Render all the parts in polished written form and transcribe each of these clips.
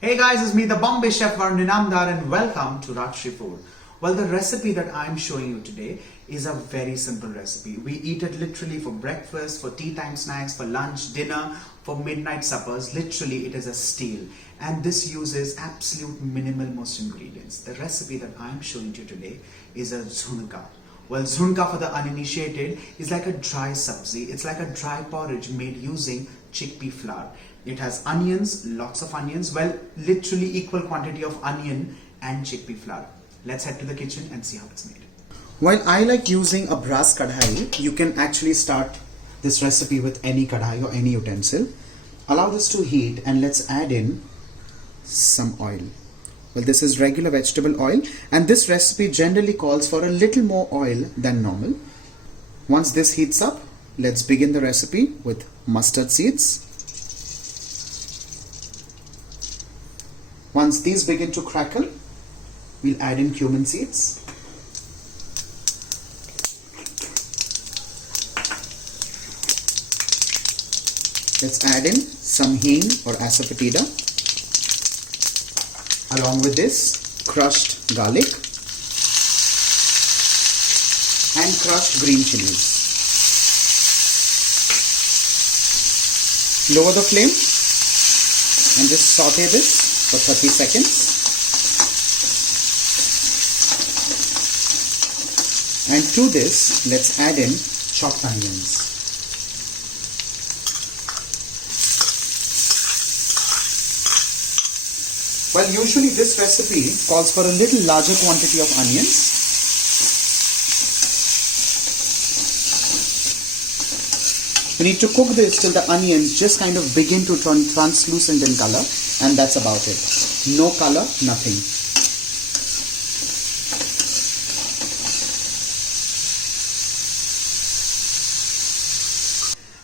Hey guys, it's me the Bombay chef Varun Inamdar and welcome to Rajshri food. Well, the recipe that I'm showing you today is a very simple recipe. We eat it literally for breakfast, for tea time snacks, for lunch, dinner, for midnight suppers. Literally it is a steal, and this uses absolute minimal most ingredients. The recipe that I'm showing you today is a Zunka. Well, Zhunka for the uninitiated is like a dry sabzi. It's like a dry porridge made using chickpea flour. It has onions, lots of onions, well, literally equal quantity of onion and chickpea flour. Let's head to the kitchen and see how it's made. While I like using a brass kadhai, you can actually start this recipe with any kadhai or any utensil. Allow this to heat and let's add in some oil. Well, this is regular vegetable oil, and this recipe generally calls for a little more oil than normal. Once this heats up, let's begin the recipe with mustard seeds. Once these begin to crackle, we'll add in cumin seeds. Let's add in some hing or Asafoetida. Along with this, crushed garlic and crushed green chilies. Lower the flame and just saute this for 30 seconds. And to this, let's add in chopped onions. Well, usually this recipe calls for a little larger quantity of onions. We need to cook this till the onions just kind of begin to turn translucent in color, and that's about it. No color, nothing.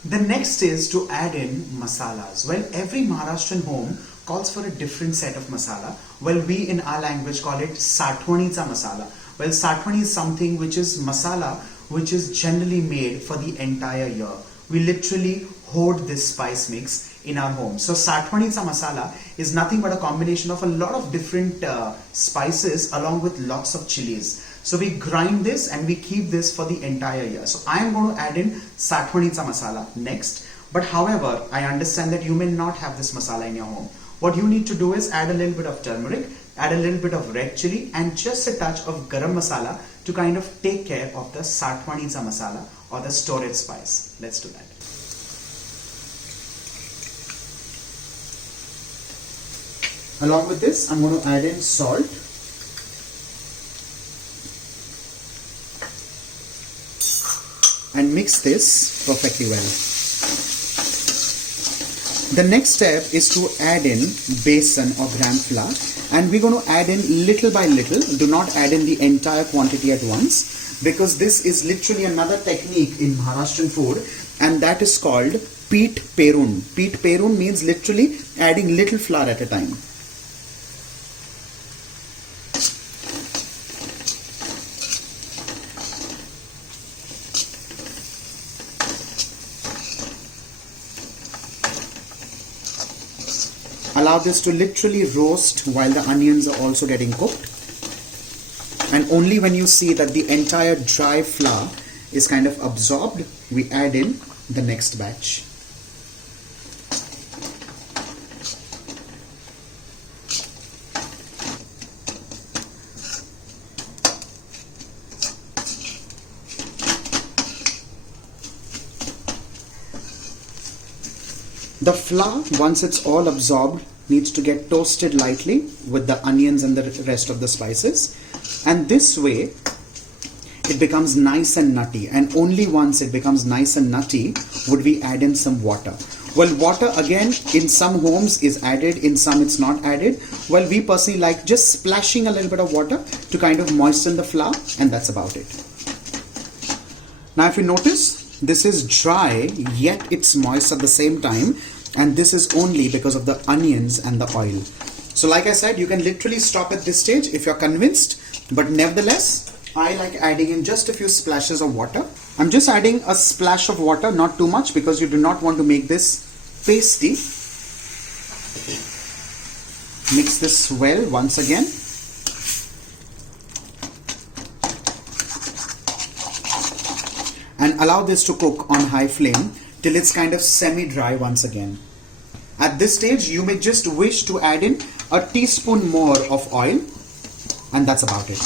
The next is to add in masalas. Well, every Maharashtrian home calls for a different set of masala. Well, we in our language call it Asafoetida masala. Well, Asafoetida is something which is masala which is generally made for the entire year. We literally hoard this spice mix in our home. So Asafoetida masala is nothing but a combination of a lot of different spices along with lots of chilies. So we grind this and we keep this for the entire year. So I am going to add in Asafoetida masala next. But however, I understand that you may not have this masala in your home. What you need to do is add a little bit of turmeric, add a little bit of red chili and just a touch of garam masala to kind of take care of the Asafoetida masala or the storage spice. Let's do that. Along with this, I'm going to add in salt. And mix this perfectly well. The next step is to add in besan or gram flour, and we're going to add in little by little. Do not add in the entire quantity at once, because this is literally another technique in Maharashtrian food, and that is called peet perun. Peet perun means literally adding little flour at a time. Allow this to literally roast while the onions are also getting cooked. And only when you see that the entire dry flour is kind of absorbed, we add in the next batch. The flour, once it's all absorbed, needs to get toasted lightly with the onions and the rest of the spices, and this way it becomes nice and nutty, and only once it becomes nice and nutty would we add in some water. Well, water again in some homes is added, in some it's not added. Well, we personally like just splashing a little bit of water to kind of moisten the flour, and that's about it. Now if you notice, this is dry yet it's moist at the same time, and this is only because of the onions and the oil. So like I said, you can literally stop at this stage if you're convinced, but nevertheless I like adding in just a few splashes of water. I'm just adding a splash of water, not too much, because you do not want to make this pasty. Mix this well once again. And allow this to cook on high flame till it's kind of semi-dry once again. At this stage, you may just wish to add in a teaspoon more of oil, and that's about it.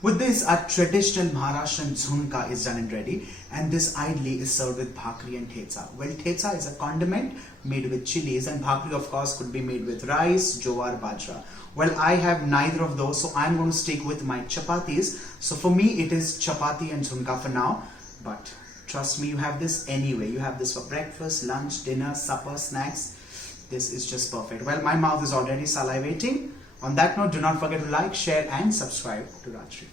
With this, our traditional Maharashtrian Zunka is done and ready, and this ideally is served with Bhakri and Thetsa. Well, Thetsa is a condiment made with chilies, and Bhakri of course could be made with rice, jowar, bajra. Well, I have neither of those, so I'm going to stick with my chapatis. So for me, it is chapati and Zunka for now, but trust me, you have this anyway. You have this for breakfast, lunch, dinner, supper, snacks. This is just perfect. Well, my mouth is already salivating. On that note, do not forget to like, share and subscribe to Rajshri.